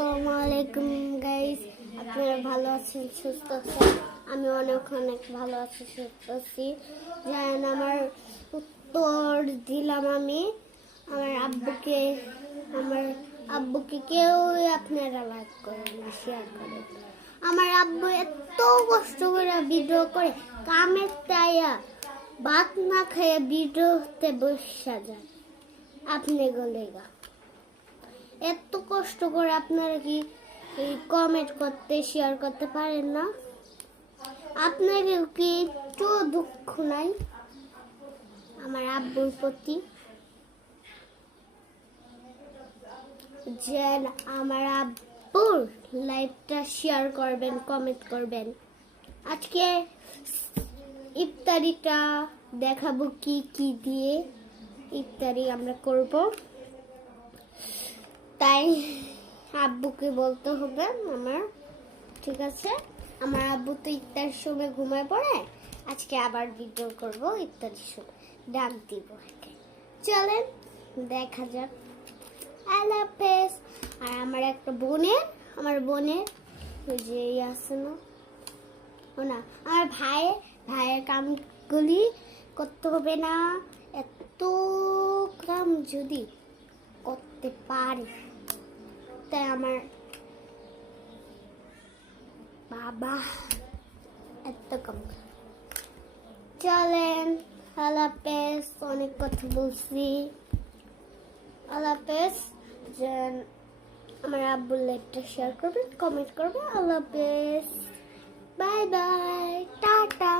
আসসালামু আলাইকুম গাইস, আপনারা ভালো আছেন, সুস্থ আছেন? আমি অনেক ভালো আছি, সুস্থ আছি। জানেন আমার উত্তর দিলাম আমি আমার আব্বুকে কেউ আপনারা লাইক করেন, শেয়ার করেন। আমার আব্বু এত কষ্ট করে ভিডিও করে, কামের তাইয়া ভাত না খেয়ে ভিডিওতে বসা যায়। আপনি গলেগা এত কষ্ট করে আপনারা কি কমেন্ট করতে, শেয়ার করতে পারেন না? আপনাদের কি একটু দুঃখ নাই আমার আব্বুর প্রতি? যে আমার আব্বুর লাইভটা শেয়ার করবেন, কমেন্ট করবেন। আজকে ইফতারিটা দেখাবো কি কি দিয়ে ইফতারি আমরা করব, তাই আব্বুকে বলতে হবে আমার। ঠিক আছে, আমার আব্বু তো ইফতার সময় ঘুমায় পড়ে, আজকে আবার ভিডিও করব ইফতারির সময়, ডাক দিব। চলেন দেখা যাক। আল্লাহ হাফেজ। আর আমার একটা আমার বোনের ওই যে আছে না, ও না, আমার ভাইয়ের কামগুলি করতে হবে না। এত কাম যদি করতে পারে, তাই আমার বাবা এত কম। চলেন, আল্লাহ হাফেজ। অনেক কথা বলছি, আল্লাহ হাফেজ। যে আমার আব্বুর লাইভটা শেয়ার করবেন, কমেন্ট করবেন। আল্লাহ হাফেজ, বাই বাই, টাটা।